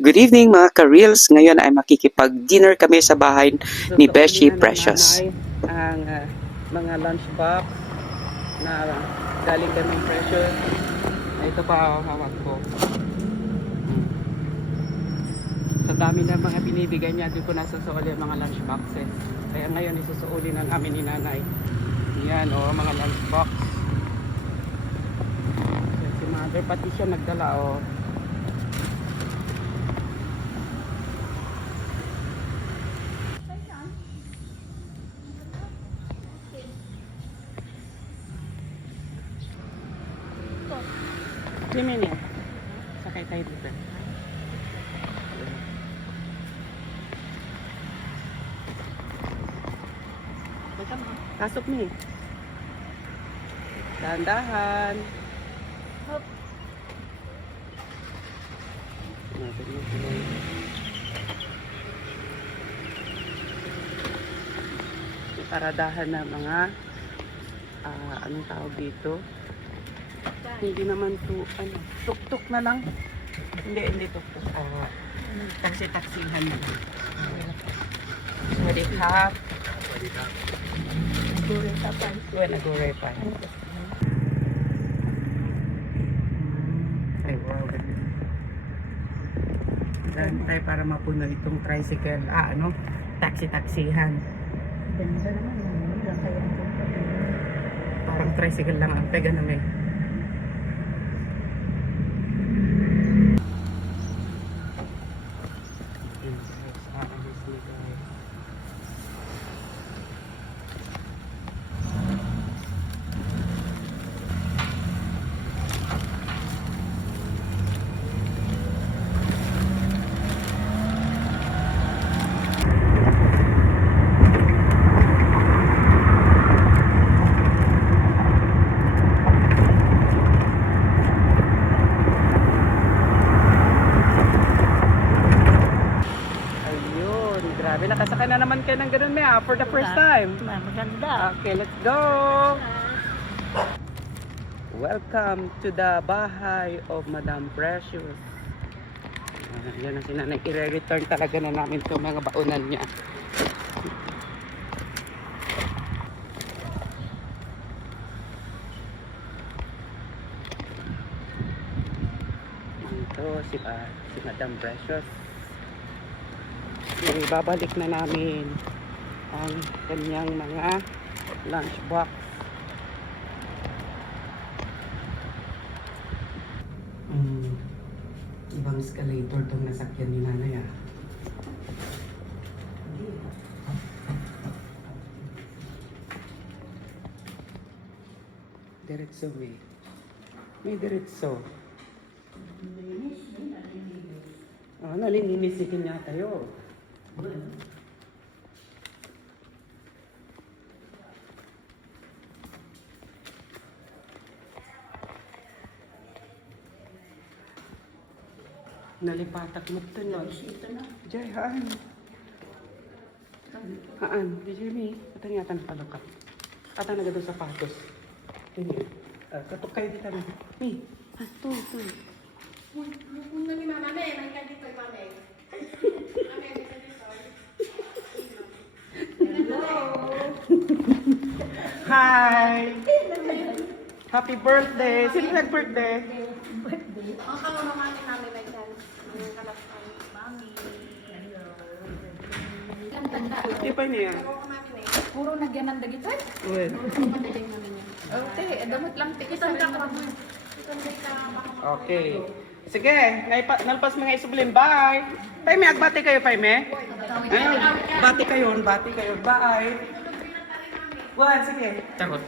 Good evening mga ka-reels. Ngayon ay makikipag-dinner kami sa bahay ni Beshi Precious. Ang mga lunch box na galing kami Precious. Ito pa hawak ko. Sa dami ng mga binibigay niya, doon ko nasusuoli ang mga lunch boxes. Kaya ngayon isusuoli na namin ni nanay. Yan mga lunch box. Si mother pati siya nagdala Jimmy, sakay tayo dito. Pasok ni. Dahan-dahan. Hop. Paradahan na mga anong tawag dito? Hindi naman to tuk-tuk na lang. Hindi tuk-tuk. Taksi-taksihan na lang. Swadikap. Gure pa. Nagure pa. Ay, wow. Dahil tayo para mapuno itong tricycle. Taksi-taksihan. Ganda naman. Parang tricycle lang ang pega na may. Grabe, nakasakay na naman kayo ng ganun, Mea, for the first time. Maganda. Okay, let's go! Welcome to the bahay of Madam Precious. Yan ang sinanay, i-return talaga na namin itong mga baunan niya. Ito, si Madam Precious. Ibabalik na namin ang kanyang mga lunch box. Ibang escalator itong nasakyan ni nanay Diretso may diretso. Nalilinisin niya tayo. Nalipatak mo ito no? Jay, haan. Haan, di Jimmy. Ito nga ito nakalukat. Ata na gado sapatos. Ini. Katok kayo dito na. Hey, ito. Kung na ni Mama May, may ka dito, Mama May. Hi! Happy birthday! Sino nag-birthday? Ang kamo naman ni Mami may dance. Ang kalapang Mami. Di pa niya? Ako ka Mami May. Puro nagyan ng dagitan. Well. Madaling Mami niya. Okay, damot lang. Isan ka ka. Isan ka Okay. Sige, nalpas mga isublim. Bye! Paime, agbati kayo, Paime? Ayun, bati kayo. Bye! Buwan, sige. Charot.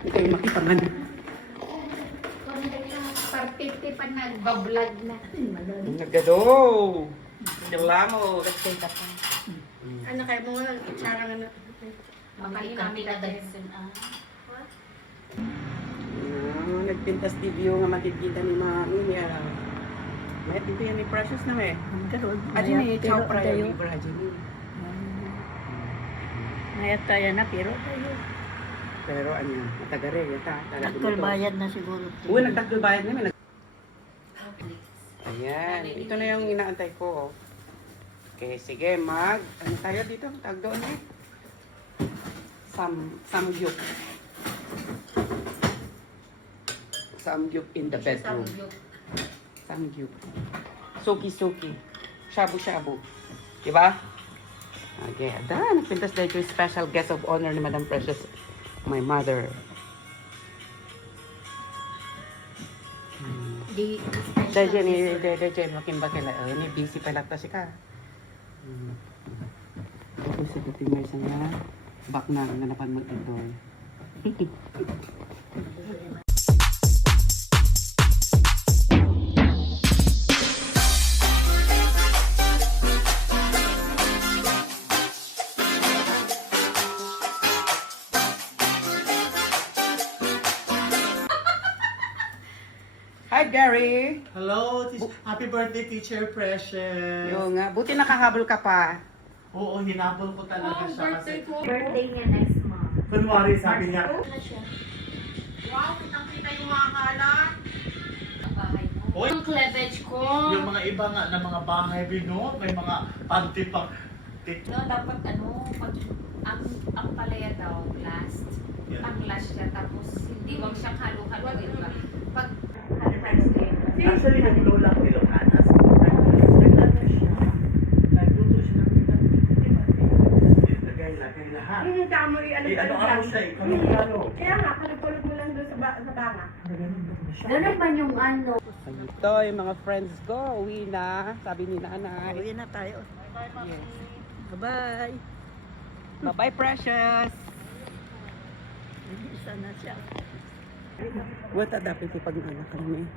Hindi kayo makipangan. Partiti pa nagbablog na. Nagado! Kilamo! Ano kayo mo lang, itsara nga na. Makikami na dahil. Nagpintas TV nga makikita ni Mami niya. May dito yan ni Precious na may. Karoon. Aji ni chow prayo ni Aji ni. Mayat kaya na, pero tayo. Pero ano, matagare yata. Nagkul bayad na siguro. Uy, nagdagdag bayad namin. Ayan. Ito na yung inaantay ko. Okay, sige. Ano tayo dito? Tag doon eh. Samgyup. Samgyup in the bedroom. Samgyup. Suki-suki. Shabu-shabu. Diba? Okay, ada. Nagpintas dahil yung special guest of honor ni Madam Precious, my mother. Di, Dahil ni makin ba kila? Ini busy pala ta siya ka. Ako sa katingay sa nga. Bak na napan mag-enjoy. Hi, Gary! Hello, happy birthday, Teacher Precious. Yung nga, buti nakahabol ka pa. Oo, hinabol ko talaga siya kasi birthday niya next month. kunwari sabi niya, Wow, kitang-kita yung mga kalat. Ang bahay mo. Oy! Ang cleavage ko. yung mga iba nga na mga bahay binuot, may mga panty pang No, dapat pag ang palaya daw last. Yeah. Ang last siya tapos hindi wag siyang halo-haloin ba. Pag Actually, naglola ko Ilocanas. Nagluto siya ng lagay lahat. Ano siya eh, kano. Kaya nga, kalagkulog mo lang doon sa banga. Ganun ba yung ano? Ito yung mga friends ko. Uwi na. Sabi ni nanay. Uwi na tayo. Yes. Bye-bye. Bye-bye, Precious! Isa na siya. Wata dapat ipag-anak kami.